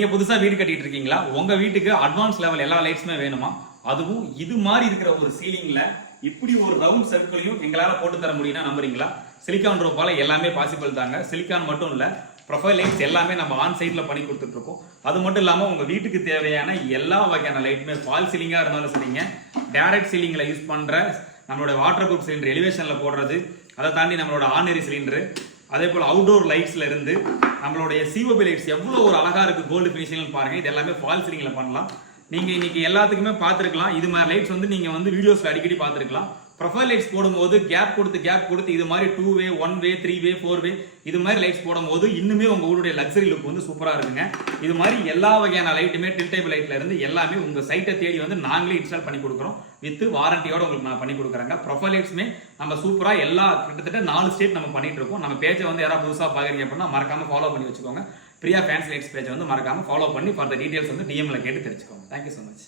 நீங்க புதுசா வீடு கட்டிட்டு இருக்கீங்களா? உங்க வீட்டுக்கு அட்வான்ஸ் லெவல் எல்லா லைட்ஸுமே வேணுமா? அதுவும் இது மாதிரி இருக்கிற ஒரு சீலிங்ல இப்படி ஒரு ரவுண்ட் சர்க்கிளையும் எங்களால போட்டு தர முடியும்னா நம்புறீங்களா? சிலிக்கான் ரோப்பால எல்லாமே பாசிபிள் தாங்க. சிலிக்கான் மட்டும் இல்ல, ப்ரொஃபைல் லைட்ஸ் எல்லாமே நம்ம ஆன் சைட்ல பண்ணி கொடுத்துட்டு இருக்கோம். அது மட்டும் இல்லாம உங்க வீட்டுக்கு தேவையான எல்லா வகையான லைட்டுமே ஃபால் சீலிங்கா இருந்தாலும் சரிங்க, டைரக்ட் சீலிங்ல யூஸ் பண்ற நம்மளோட வாட்டர் ப்ரூஃப் சிலிண்டர் எலிவேஷன்ல போடுறது, அதை தாண்டி நம்மளோட ஆர்டினரி சிலிண்டர், அதே போல அவுட்டோர் லைட்ஸ்ல இருந்து நம்மளுடைய சிஓபி லைட்ஸ் எவ்வளவு ஒரு அழகா இருக்கு கோல்டு பினிஷிங் பாருங்க. இது எல்லாமே ஃபால் சீலிங்ல பண்ணலாம். நீங்க இன்னைக்கு எல்லாத்துக்குமே பார்த்துருக்கலாம். இது மாதிரி லைட்ஸ் வந்து நீங்க வந்து வீடியோஸ்ல அடிக்கடி பார்த்துருக்கலாம். ப்ரொஃபைல் லைட்ஸ் போடும்போது கேப் கொடுத்து இது மாதிரி 2 வே 1 வே 3 வே 4 வே இது மாதிரி லைட்ஸ் போடும்போது இன்னுமே உங்க ஊருடைய லக்ஸரி லுக் வந்து சூப்பரா இருக்குங்க. இது மாதிரி எல்லா வகையான லைட்டுமே டில் டைப் லைட்ல இருந்து எல்லாமே உங்க சைட்டை தேடி வந்து நாங்களே இன்ஸ்டால் பண்ணி கொடுக்குறோம். வித் வாரண்டியோட உங்களுக்கு நான் பண்ணி கொடுக்குறேங்க. ப்ரொஃபைல் லைட்ஸ்மே நம்ம சூப்பரா எல்லா கிட்டத்தட்ட 4 ஸ்டேட் நம்ம பண்ணிட்டு இருக்கோம். நம்ம பேஜை வந்து யாராவது புதுசா பாக்குறீங்க அப்படின்னா மறக்காம ஃபாலோ பண்ணி வச்சுக்கோங்க. பிரியா ஃபேன்சி லைட்ஸ் பேஜை வந்து மறக்காம ஃபாலோ பண்ணி ஃபார் த டீடைல்ஸ் வந்து டிஎம்ல கேட்டு தெரிஞ்சுக்கோங்க. Thank you so much.